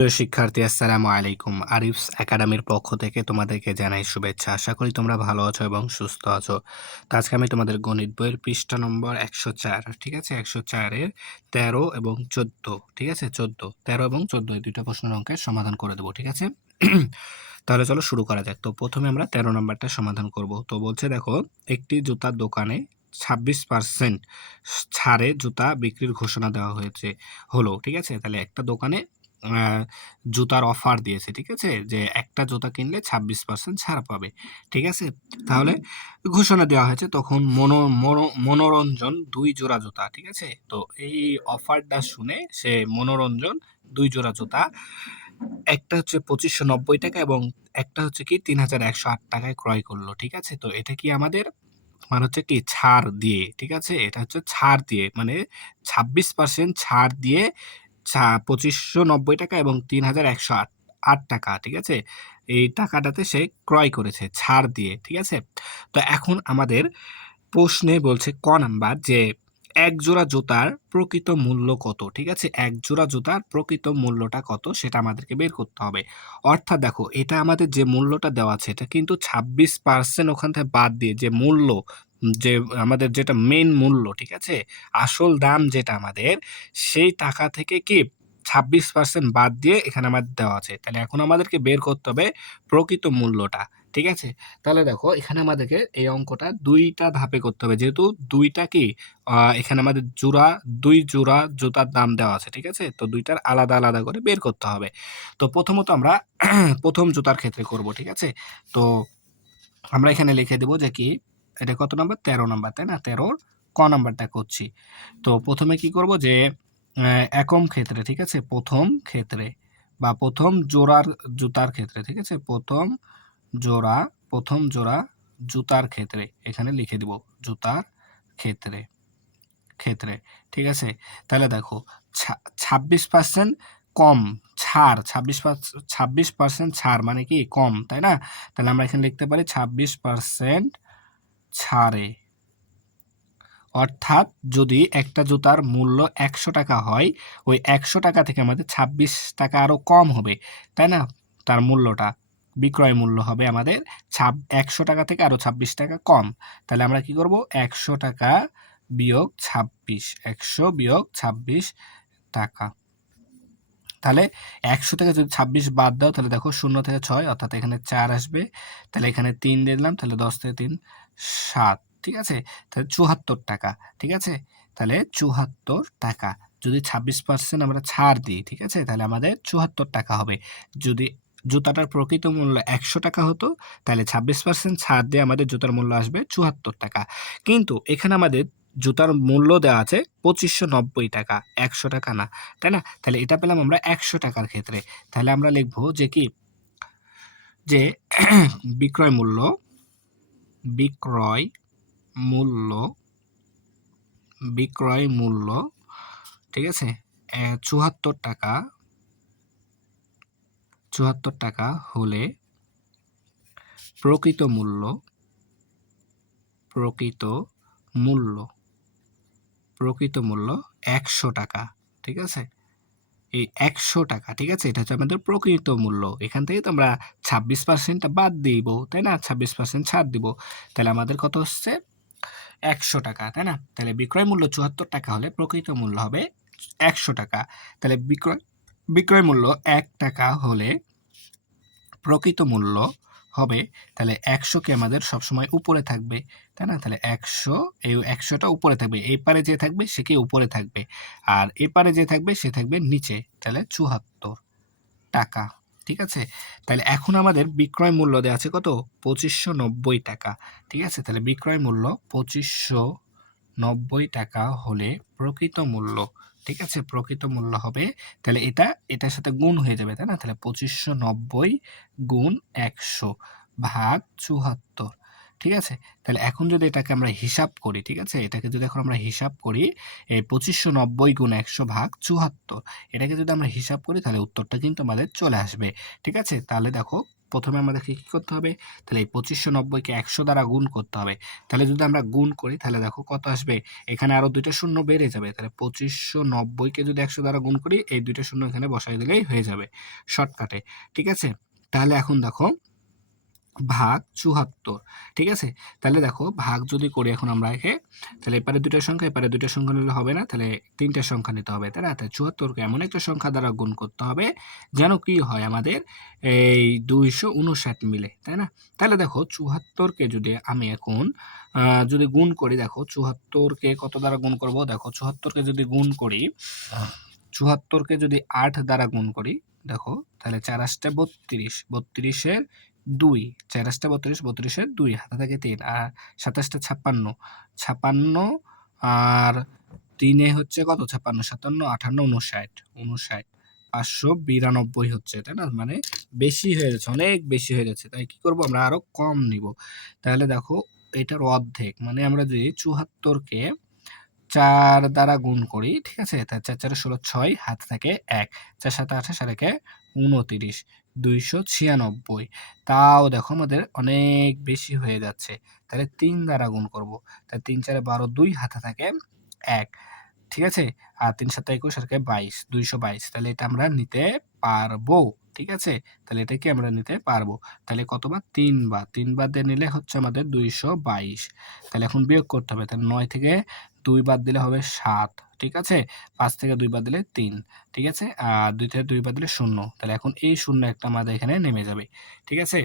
প্রিয় শিক্ষার্থী আসসালামু আলাইকুম। আরিফস একাডেমির পক্ষ থেকে তোমাদেরকে জানাই শুভেচ্ছা। আশা করি তোমরা ভালো আছো এবং সুস্থ আছো। তো আজকে আমি তোমাদের গণিত বইয়ের পৃষ্ঠা নম্বর ১০৪, ঠিক আছে? ১০৪ এর ১৩ এবং ১৪, ঠিক আছে? ১৪, ১৩ এবং ১৪ এই ২ টা প্রশ্নের অঙ্কের সমাধান করে দেব, ঠিক আছে? তাহলে চলো শুরু করা যাক। তো প্রথমে আমরা ১৩ নাম্বারটা সমাধান করব। তো বলছে দেখো, একটি জুতার দোকানে ২৬% ছাড়ে জুতা বিক্রির ঘোষণা দেওয়া হলো, ঠিক আছে? তাহলে একটা দোকানে আ জুতার অফার দিয়েছে, ঠিক আছে? যে একটা জুতা কিনলে ২৬% ছাড় পাবে, ঠিক আছে? তাহলে ঘোষণা দেওয়া হয়েছে তখন মনোরঞ্জন ২ জোড়া জুতা, ঠিক আছে? তো এই অফারটা শুনে সে মনোরঞ্জন ২ জোড়া জুতা, একটা হচ্ছে ৳২৫৯০ এবং একটা হচ্ছে কি ৳৩,১০৮ ক্রয় করলো, ঠিক আছে? তো এটা কি আমাদের মানে হচ্ছে কি ছাড় দিয়ে, ঠিক আছে? এটা হচ্ছে ছাড় দিয়ে মানে ২৬% ছাড় দিয়ে ৳২৫৯০ এবং ৳৩,১০৮, ঠিক আছে? এই টাকাটাতে সে ক্রয় করেছে ছাড় দিয়ে, ঠিক আছে? তো এখন আমাদের প্রশ্নে বলছে ক নাম্বার যে, এক জোড়া জুতার প্রকৃত মূল্য কত? ঠিক আছে? এক জোড়া জুতার প্রকৃত মূল্যটা কত সেটা আমাদেরকে বের করতে হবে। অর্থাৎ দেখো, এটা আমাদের যে মূল্যটা দেওয়া আছে এটা কিন্তু ২৬% ওখান থেকে বাদ দিয়ে যে মূল্য, যে আমাদের যেটা মেইন মূল্য, ঠিক আছে? আসল দাম যেটা আমাদের, সেই টাকা থেকে কি ২৬% বাদ দিয়ে এখানে আমাদের দেওয়া আছে। তাহলে এখন আমাদেরকে বের করতে হবে প্রকৃত মূল্যটা। ঠিক আছে? তাহলে দেখো, এখানে আমাদেরকে এই অঙ্কটা ২ টা ধাপে করতে হবে। যেহেতু ২ টা কি এখানে আমাদের ২ জোড়া জুতার দাম দেওয়া আছে। ঠিক আছে? তো ২ টার আলাদা, আলাদা করে বের করতে হবে। তো প্রথমত আমরা ১ম জুতার ক্ষেত্রে করব। ঠিক আছে? তো আমরা এখানে লিখে দেব যে কি, এটা কত নাম্বার? ১৩ নাম্বার, তাই না? ১৩ র ক নাম্বারটা করছি। তো প্রথমে কি করব যে একম ক্ষেত্রে, ঠিক আছে? ১ম ক্ষেত্রে বা ১ম জোড়ার জুতার ক্ষেত্রে, ঠিক আছে? জোড়া ১ম জোড়া জুতার ক্ষেত্রে এখানে লিখে দিব জুতার ক্ষেত্রে, ঠিক আছে? তাহলে দেখো, ২৬% কম ছাড়, ২৬% ছাড় মানে কি কম, তাই না? তাহলে আমরা এখানে লিখতে পারি ২৬% ছাড়ে। অর্থাৎ যদি একটা জুতার মূল্য ৳১০০ হয়, ওই ৳১০০ থেকে আমাদের ৳২৬ আরো কম হবে, তাই না? তার মূল্যটা, বিক্রয় মূল্য হবে আমাদের ৳১০০ থেকে আরো ৳২৬ কম। তাহলে আমরা কি করব? ৳১০০ বিয়োগ ২৬, ১০০ বিয়োগ ৳২৬। তাহলে ১০০ থেকে যদি ২৬ বাদ দাও তাহলে দেখো ০ থেকে ৬, অর্থাৎ এখানে ৪ আসবে। তাহলে এখানে ৩ দিয়ে দিলাম, তাহলে ১০ থেকে ৩ ৭, ঠিক আছে? তাহলে ৳৭৪, ঠিক আছে? তাহলে ৳৭৪ যদি ২৬% আমরা ছাড় দিই, ঠিক আছে? তাহলে আমাদের ৳৭৪ হবে। যদি জুতাটার প্রকৃত মূল্য ৳১০০ হতো, তাহলে ২৬% ছাড় দিয়ে আমাদের জুতার মূল্য আসবে ৳৭৪। কিন্তু এখানে আমাদের জুতার মূল্য দেওয়া আছে ৳২৫৯০, ৳১০০ না। তাই না? তাহলে এটা পেলাম আমরা ৳১০০ র ক্ষেত্রে। তাহলে আমরা লিখব যে কি, যে বিক্রয় মূল্য, বিক্রয় মূল্য, বিক্রয় মূল্য, ঠিক আছে? ৳৭৪, ৳৭৪ হলে প্রকৃত মূল্য, প্রকৃত মূল্য, প্রকৃত মূল্য ৳১০০, ঠিক আছে? এই ৳১০০, ঠিক আছে? এটা হচ্ছে আমাদের প্রকৃত মূল্য। এখান থেকে তো আমরা ২৬% টা বাদ দিব, তাই না? ২৬% ছাড় দিব। তাহলে আমাদের কত হচ্ছে? ৳১০০, তাই না? তাহলে বিক্রয় মূল্য ৳৭৪ হলে প্রকৃত মূল্য হবে ৳১০০। তাহলে বিক্রয় মূল্য ৳১ হলে প্রকৃত মূল্য হবে, তাহলে ১০০ কি আমাদের সবসময় উপরে থাকবে, তাই না? তাহলে ১০০, এই ১০০ টা উপরে থাকবে। এই পারে যে থাকবে সে কি উপরে থাকবে। আর এপারে যে থাকবে সে থাকবে নিচে। তাহলে ৳৭৪, ঠিক আছে? তাহলে এখন আমাদের বিক্রয় মূল্য দেওয়া আছে কত? ৳২৫৯০, ঠিক আছে? তাহলে বিক্রয় মূল্য ৳২৫৯০ হলে প্রকৃত মূল্য, ঠিক আছে? প্রকৃত মূল্য হবে, তাহলে এটা এটার সাথে গুণ হয়ে যাবে, তাই না? তাহলে ২৫৯০ গুণ ১০০ ভাগ ৭৪, ঠিক আছে? তাহলে এখন যদি এটাকে আমরা হিসাব করি, ঠিক আছে? এটাকে যদি এখন আমরা হিসাব করি, এই ২৫৯০ গুণ ১০০ ভাগ ৭৪, এটাকে যদি আমরা হিসাব করি তাহলে উত্তরটা কিন্তু আমাদের চলে আসবে, ঠিক আছে? তাহলে দেখো, প্রথমে আমাদেরকে কী করতে হবে? তাহলে এই 2590-কে 100 দ্বারা গুণ করতে হবে। তাহলে যদি আমরা গুণ করি তাহলে দেখো কত আসবে? এখানে আরও 2টা শূন্য বেড়ে যাবে। তাহলে 2590-কে যদি 100 দ্বারা গুণ করি, এই 2টা শূন্য এখানে বসায় দিলেই হয়ে যাবে শর্টকাটে। ঠিক আছে? তাহলে এখন দেখো ভাগ ৭৪, ঠিক আছে? তাহলে দেখো ভাগ যদি করি এখন আমরা একে, তাহলে এপারে 2টা সংখ্যা, এপারে 2টা সংখ্যা নিলে হবে না, তাহলে ৩টা সংখ্যা নিতে হবে, তাই না? তাই ৭৪-কে এমন একটা সংখ্যা দ্বারা গুণ করতে হবে যেন কি হয় আমাদের এই ২৫৯ মিলে, তাই না? তাহলে দেখো ৭৪-কে যদি আমি এখন যদি গুণ করি, দেখো ৭৪-কে কত দ্বারা গুণ করব? দেখো ৭৪-কে যদি গুণ করি, ৭৪-কে যদি ৮ দ্বারা গুণ করি, দেখো তাহলে ৪ ৮ ৩২, ৩২-এর ২, ৪ ৮ ৩২, ৩২-এর ২, হাতে থাকে ৩, আর ২৭ ৫৬, ৫৬ আর ৩ হচ্ছে কত? ৫৬, ৫৭, ৫৮, ৫৯, ৫৯, ৫৯২ হচ্ছে, তাই না? মানে বেশি হয়ে যাচ্ছে, অনেক বেশি হয়ে যাচ্ছে। তাই কি করব? আমরা আরো কম নিব। তাহলে দেখো এটার অর্ধেক, মানে আমরা যদি ৭৪-কে ৪ দ্বারা গুণ করি, ঠিক আছে? তাহলে ৪ ৪ ১৬, ৬, হাতে থাকে ১, ৪ ৭ ২৮, আর ১ ২৯, ২৯৬। তাও দেখো আমাদের অনেক বেশি হয়ে যাচ্ছে। তাহলে ৩ দ্বারা গুণ করব। তাহলে ৩ ৪ ১২, ২, হাতে থাকে ১, ঠিক আছে? আর ৩ ৭ ২১, আর ২২, ২২২। তাহলে এটা আমরা নিতে পারবো। ঠিক আছে? তাহলে এটা কি আমরা নিতে পারবো। তাহলে কতবার? ৩ বার। ৩ বার দিয়ে নিলে হচ্ছে আমাদের ২২২। তাহলে এখন বিয়োগ করতে হবে। তাহলে ৯ থেকে ২ বাদ দিলে হবে ৭। ঠিক আছে? ৫ থেকে ২ বাদ দিলে ৩। ঠিক আছে? আর ২ থেকে ২ বাদ দিলে ০। তাহলে এখন এই ০ একটা আমাদের এখানে নেমে যাবে। ঠিক আছে?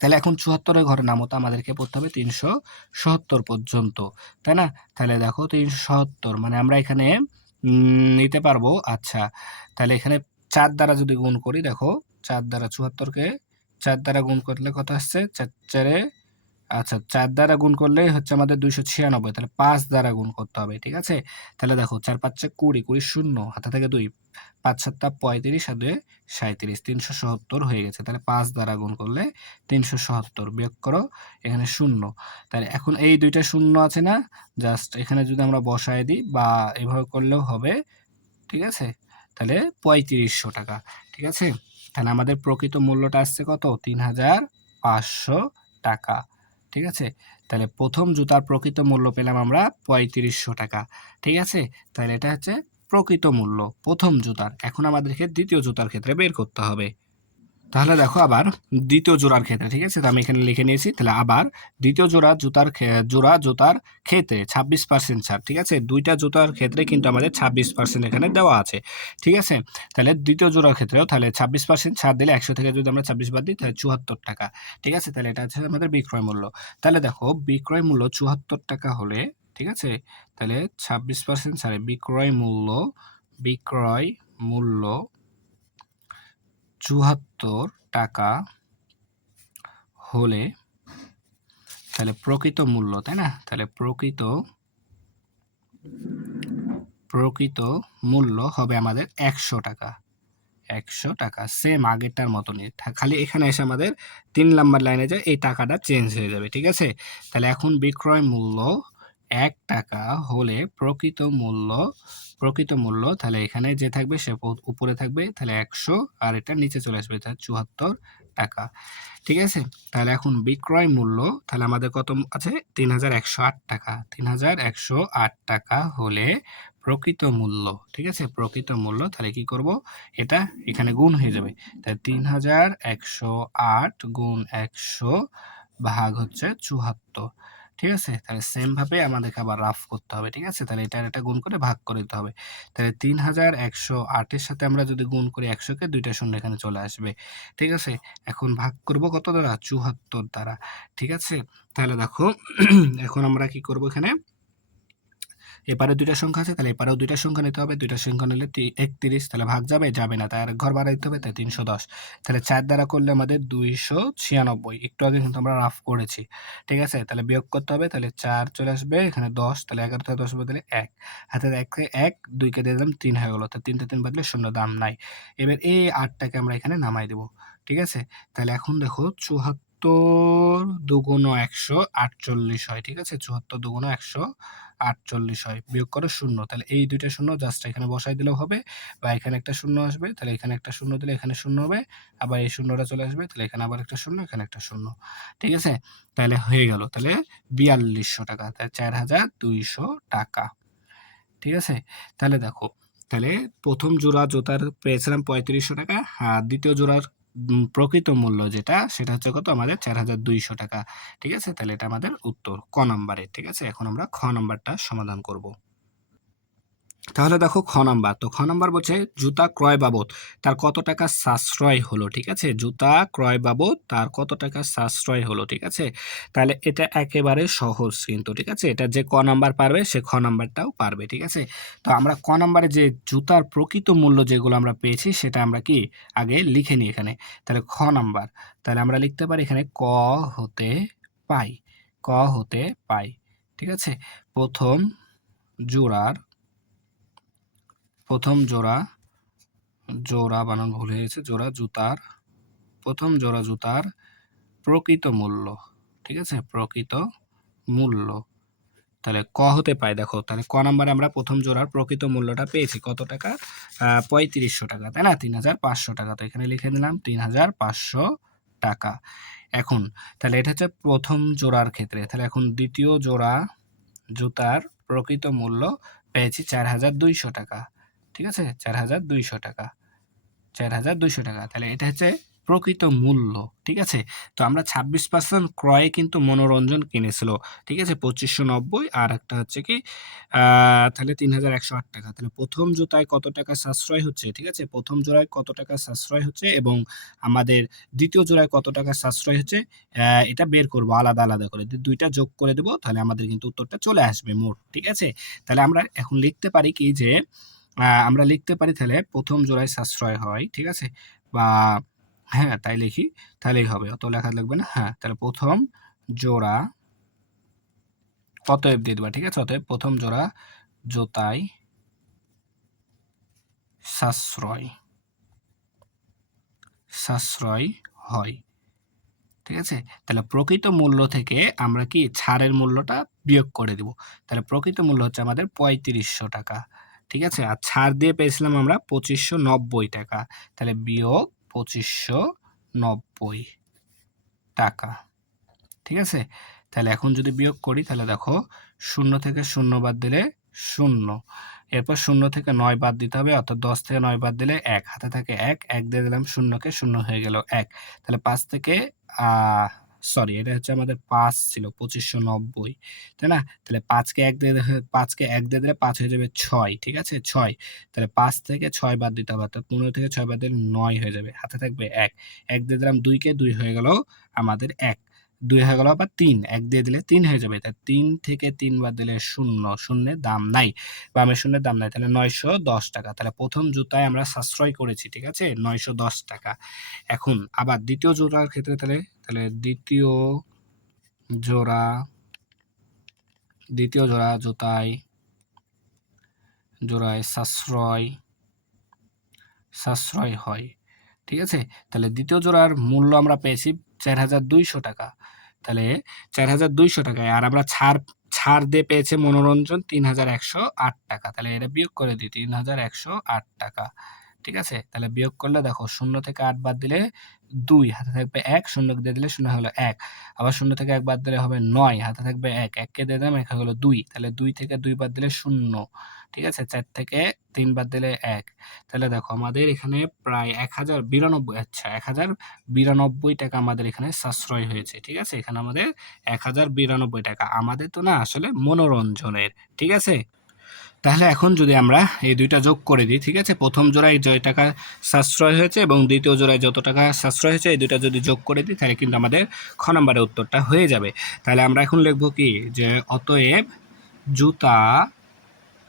তাহলে এখন ৭৪ এর ঘরে নামতে আমাদেরকে পড়তে হবে ৩৭০ পর্যন্ত। তাই না? তাহলে দেখো ৩৭০, মানে আমরা এখানে নিতে পারবো, আচ্ছা, তাহলে এখানে ৪ দ্বারা যদি গুণ করি, দেখো ৪ দ্বারা ৭৪-কে ৪ দ্বারা গুণ করলে কত আসছে? ৪ ৪ আচ্ছা, ৪ দ্বারা গুণ করলেই হচ্ছে আমাদের ২৯৬, তাহলে ৫ দ্বারা গুণ করতে হবে। ঠিক আছে? তাহলে দেখো ৪ ৫ ২০, ২০ শূন্য, হাতে থাকে ২, ৫ ৭ ৩৫, আর ২ ৩৭, ৩৭০ হয়ে গেছে। তাহলে ৫ দ্বারা গুণ করলে ৩৭০, বিয়োগ করো, এখানে ০। তাহলে এখন এই ২টা শূন্য আছে না? জাস্ট এখানে যদি আমরা বসায় দিই বা এভাবে করলেও হবে। ঠিক আছে? তাহলে ৩৫০০ টাকা। ঠিক আছে? তাহলে আমাদের প্রকৃত মূল্যটা আসছে কত? ৩৫০০ টাকা। ঠিক আছে? তাহলে প্রথম জুতার প্রকৃত মূল্য পেলাম আমরা ৩৫০০ টাকা। ঠিক আছে? তাহলে এটা হচ্ছে প্রকৃত মূল্য প্রথম জুতার। এখন আমাদেরকে দ্বিতীয় জুতার ক্ষেত্রে বের করতে হবে। তাহলে দেখো আবার দ্বিতীয় জোড়ার ক্ষেত্রে, ঠিক আছে? তো আমি এখানে লিখে নিয়েছি। তাহলে আবার দ্বিতীয় জোড়া জুতার ক্ষেত্রে 26% ছাড়। ঠিক আছে? ২টা জুতার ক্ষেত্রে কিন্তু আমাদের 26% এখানে দেওয়া আছে। ঠিক আছে? তাহলে দ্বিতীয় জোড়ার ক্ষেত্রেও তাহলে 26% ছাড় দিলে ১০০ থেকে যদি আমরা ২৬ বাদ দিই তাহলে ৭৪ টাকা। ঠিক আছে? তাহলে এটা হচ্ছে আমাদের বিক্রয় মূল্য। তাহলে দেখো বিক্রয় মূল্য ৭৪ টাকা হলে, ঠিক আছে? তাহলে 26% ছাড়ে বিক্রয় মূল্য ৭৪ টাকা হলে তাহলে প্রকৃত মূল্য, তাই না? তাহলে প্রকৃত মূল্য হবে আমাদের ১০০ টাকা। ১০০ টাকা। সেম আগেরটার মতনই। খালি এখানে এসে আমাদের ৩ নাম্বার লাইনে যায় এই টাকাটা চেঞ্জ হয়ে যাবে। ঠিক আছে? তাহলে এখন বিক্রয় মূল্য ৳১ হলে প্রকৃত মূল্য তাহলে এখানে যে থাকবে সে উপরে থাকবে, তাহলে ১০০, আর এটা নিচে চলে আসবে, তাহলে ৭৪ টাকা। ঠিক আছে? তাহলে এখন বিক্রয় মূল্য তাহলে আমাদের কত আছে? ৩১০৮ টাকা। ৩১০৮ টাকা হলে প্রকৃত মূল্য, ঠিক আছে? প্রকৃত মূল্য তাহলে কি করব? এটা এখানে গুণ হয়ে যাবে। তাহলে ৩১০৮ গুণ ১০০ ভাগ হচ্ছে ৭৪। ঠিক আছে? তাহলে সেম ভাবে আমাদেরকে আবার রাফ করতে হবে। ঠিক আছে? তাহলে এটা গুণ করে ভাগ করে দিতে হবে। তাহলে ৩১০৮ এর সাথে আমরা যদি গুণ করি ১০০-কে, ২টা শূন্য এখানে চলে আসবে। ঠিক আছে? এখন ভাগ করব কত দ্বারা? ৭৪ দ্বারা। ঠিক আছে? তাহলে দেখো এখন আমরা কি করব এখানে? এপারে ২টা সংখ্যা আছে, তাহলে এপারেও ২টা সংখ্যা নিতে হবে। ২টা সংখ্যা নিলে ৩১, তাহলে ভাগ যাবে? যাবে না। তাই আরেক ঘর বাড়াইতে হবে, তাই ৩১০। তাহলে ৪ দ্বারা করলে আমাদের ২৯৬। একটু আগে কিন্তু আমরা রাফ করেছি। ঠিক আছে? তাহলে বিয়োগ করতে হবে। তাহলে ৪ চলে আসবে, এখানে ১০, তাহলে ১১ থেকে ১০ বদলে ১। হাতে ১, ২ কে দিয়ে দিলাম ৩ হয়ে গেল। তো ৩ তে ৩ বাদলে ০, দাম নাই। এবার এই ৮টাকে আমরা এখানে নামাই দেব। ঠিক আছে? তাহলে এখন দেখো ৭৪ দুগুণ ১০০ ৪৮ হয়। ঠিক আছে? ৭৪ দুগুণ ১০০ 48 হয়, বিয়োগ করো 0, তাহলে এই দুইটা শূন্য জাস্ট এখানে বসাই দিলেও হবে, বা এখানে একটা শূন্য আসবে, তাহলে এখানে একটা শূন্য দিলে এখানে শূন্য হবে, আবার এই শূন্যটা চলে আসবে, তাহলে এখানে আবার একটা শূন্য, এখানে একটা শূন্য। ঠিক আছে, তাহলে হয়ে গেল, তাহলে 4200 টাকা, তাহলে 4200 টাকা। ঠিক আছে, তাহলে দেখো, তাহলে প্রথম জোড়া জুতার পেয়েছিলাম 3500 টাকা, আর দ্বিতীয় জোড়ার প্রকৃত মূল্য যেটা, সেটা হচ্ছে কত আমাদের 4200 টাকা। ঠিক আছে, তাহলে এটা আমাদের উত্তর ক নাম্বারে। ঠিক আছে, এখন আমরা খ নাম্বারটা সমাধান করব। তাহলে দেখো খ নাম্বার, তো খ নাম্বার বলছে জুতা ক্রয় বাবদ তার কত টাকা সাশ্রয় হলো। ঠিক আছে, জুতা ক্রয় বাবদ তার কত টাকা সাশ্রয় হলো। ঠিক আছে, তাহলে এটা একেবারে সহজ কিন্তু। ঠিক আছে, এটা যে ক নাম্বার পারবে সে খ নাম্বারটাও পারবে। ঠিক আছে, তো আমরা ক নাম্বারে যে জুতার প্রকৃত মূল্য যেগুলো আমরা পেয়েছি সেটা আমরা কি আগে লিখে নিই এখানে। তাহলে খ নাম্বার, তাহলে আমরা লিখতে পারি এখানে ক হতে পাই, ক হতে পাই। ঠিক আছে, প্রথম জোড়ার, প্রথম জোড়া, জোড়া বানান ভুল হয়ে গেছে, জোড়া জুতার, প্রথম জোড়া জুতার প্রকৃত মূল্য। ঠিক আছে, প্রকৃত মূল্য, তাহলে ক হতে পাই। দেখো, তাহলে ক নাম্বারে আমরা প্রথম জোড়ার প্রকৃত মূল্যটা পেয়েছি কত টাকা, 3500 টাকা, তাই না, 3500 টাকা, তো এখানে লিখে দিলাম 3500 টাকা। এখন তাহলে এটা হচ্ছে প্রথম জোড়ার ক্ষেত্রে, তাহলে এখন দ্বিতীয় জোড়া জুতার প্রকৃত মূল্য পেয়েছি 4200 টাকা। ঠিক আছে, 4200 টাকা, 4200 টাকা, তাহলে এটা হচ্ছে প্রকৃত মূল্য। ঠিক আছে, তো আমরা 26% ক্রয়ে কিন্তু মনোরঞ্জন কিনেছিল। ঠিক আছে, 2590, আর একটা হচ্ছে কি তাহলে 3108 টাকা। তাহলে প্রথম জুতায় কত টাকা সাশ্রয় হচ্ছে। ঠিক আছে, প্রথম জোড়ায় কত টাকা সাশ্রয় হচ্ছে এবং আমাদের দ্বিতীয় জোড়ায় কত টাকা সাশ্রয় হচ্ছে, এটা বের করব আলাদা আলাদা করে, দুইটা যোগ করে দেবো, তাহলে আমাদের কিন্তু উত্তরটা চলে আসবে মোট। ঠিক আছে, তাহলে আমরা এখন লিখতে পারি কি যে আমরা লিখতে পারি তাহলে প্রথম জোড়ায় সাশ্রয় হয়। ঠিক আছে, বা হ্যাঁ তাই লিখি, তাহলেই হবে, অত লেখা লাগবে না। হ্যাঁ, তাহলে প্রথম জোড়া, অতএব দিয়ে দেবা। ঠিক আছে, অতএব প্রথম জোড়া জোতায় সাশ্রয়, সাশ্রয় হয়। ঠিক আছে, তাহলে প্রকৃত মূল্য থেকে আমরা কি ছাড়ের মূল্যটা বিয়োগ করে দেব। তাহলে প্রকৃত মূল্য হচ্ছে আমাদের 3500 টাকা। ঠিক আছে, আর ছাড় দিয়ে পেয়েছিলাম আমরা 2590 টাকা, তাহলে বিয়োগ 2590 টাকা। ঠিক আছে, তাহলে এখন যদি বিয়োগ করি, তাহলে দেখো 0 থেকে 0 বাদ দিলে 0, এরপর 0 থেকে 9 বাদ দিতে হবে, অর্থাৎ 10 থেকে 9 বাদ দিলে 1, হাতে থাকে 1, 1 দিয়ে দিলাম 0কে, 0 হয়ে গেল 1, তাহলে 5 থেকে সরি, এটা হচ্ছে আমাদের 5 ছিল 2590, তাই না, তাহলে 5কে 1 দিয়ে 5কে 1 দিয়ে দিলে 5 হয়ে যাবে 6। ঠিক আছে, 6, তাহলে 5 থেকে 6 বাদ দিতে হবে, অর্থাৎ 15 থেকে 6 বাদ দিলে 9 হয়ে যাবে, হাতে থাকবে 1, 1 দিয়ে দিলাম 2কে, 2 হয়ে গেল আমাদের 1, 2 হয়ে গেল আবার 3, 1 দিয়ে দিলে 3 হয়ে যাবে, তাই 3 থেকে 3 বাদ দিলে 0, শূন্যের দাম নাই, বামের শূন্যের দাম নাই, তাহলে 910 টাকা। তাহলে প্রথম জুতায় আমরা সাশ্রয় করেছি। ঠিক আছে, 910 টাকা। এখন আবার দ্বিতীয় জোড়ার ক্ষেত্রে, তাহলে তাহলে দ্বিতীয় জোড়া, দ্বিতীয় জোড়া জুতায়, জোড়ায় সাশ্রয়, সাশ্রয় হয়। ঠিক আছে, তাহলে দ্বিতীয় জোড়ার মূল্য আমরা পেয়েছি 4200 টাকা, তাহলে 4200 টাকায়, আর আমরা ছাড়, ছাড় দিয়ে পেয়েছে মনোরঞ্জন 3108 টাকা, তাহলে এটা বিয়োগ করে দিই 3108 টাকা। ঠিক আছে, তাহলে বিয়োগ করলে দেখো 0 থেকে 8 বাদ দিলে 2, হাতে থাকবে 1, 0 দিয়ে দিলে 0 হলো 1, আবার 0 থেকে 1 বাদ দিলে হবে 9, হাতে থাকবে 1, 1 কে দিয়ে দিলাম, 1 হয়ে গেল 2, তাহলে 2 থেকে 2 বাদ দিলে 0। ঠিক আছে, 4 থেকে 3 বাদ দিলে 1, তাহলে দেখো আমাদের এখানে প্রায় 1092, আচ্ছা 1092 টাকা আমাদের এখানে সাশ্রয় হয়েছে। ঠিক আছে, এখানে আমাদের 1092 টাকা, আমাদের তো না আসলে মনোরঞ্জনের। ঠিক আছে, তাহলে এখন যদি আমরা এই দুইটা যোগ করে দিই, ঠিক আছে, প্রথম জোড়ায় যে টাকা সাশ্রয় হয়েছে এবং দ্বিতীয় জোড়ায় যত টাকা সাশ্রয় হয়েছে, এই দুইটা যদি যোগ করে দিই, তাহলে কিন্তু আমাদের খ নম্বরের উত্তরটা হয়ে যাবে। তাহলে আমরা এখন লিখব কি যে অতএব জুতা,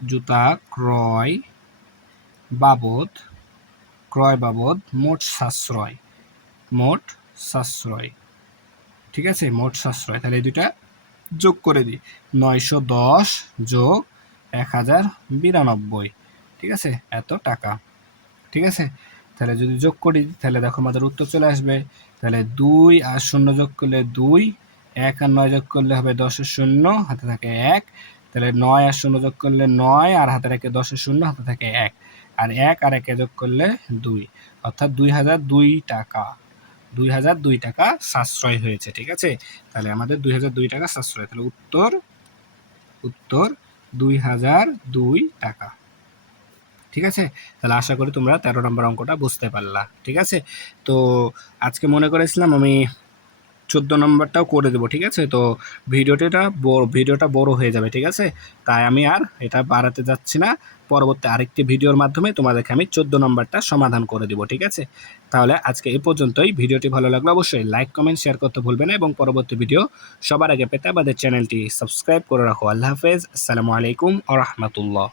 জুতা ক্রয় বাবদ, ক্রয় বাবদ মোট সাশ্রয়, মোট সাশ্রয়। ঠিক আছে, মোট সাশ্রয়, তাহলে এই দুইটা যোগ করে দিই, 910 যোগ 1092, ঠিক আছে, এত টাকা। ঠিক আছে, তাহলে যদি যোগ করি, তাহলে দেখো আমাদের উত্তর চলে আসবে। তাহলে 2 আর 0 যোগ করলে 2, 1 আর 9 যোগ করলে হবে 10 এর 0, হাতে থাকে 1, তাহলে 9 আর 0 যোগ করলে 9, আর হাতে রেখে 10 এর 0, হাতে থাকে 1, আর 1 আর 1 যোগ করলে 2, অর্থাৎ 2002 টাকা। 2002 টাকা সাশ্রয় হয়েছে, ঠিক আছে। তাহলে আমাদের 2002 টাকা সাশ্রয়, তাহলে উত্তর 2002 টাকা। ঠিক আছে, তাহলে আশা করি তোমরা 13 নম্বর অঙ্কটা বুঝতে পারলা। ঠিক আছে, তো আজকে মনে করেছিলাম আমি 14 নম্বরটাও করে দেবো। ঠিক আছে, তো ভিডিওটা বড় হয়ে যাবে। ঠিক আছে, তাই আমি আর এটা বাড়াতে যাচ্ছি না। পরবর্তী আরেকটি ভিডিওর মাধ্যমে তোমাদেরকে আমি 14 নম্বরটা সমাধান করে দেবো। ঠিক আছে, তাহলে আজকে এই পর্যন্তই। ভিডিওটি ভালো লাগলে অবশ্যই লাইক, কমেন্ট, শেয়ার করতে ভুলবে না, এবং পরবর্তী ভিডিও সবার আগে পেতে আমাদের চ্যানেলটি সাবস্ক্রাইব করে রাখো। আল্লাহ হাফেজ, আসসালামু আলাইকুম ওয়া রাহমাতুল্লাহ।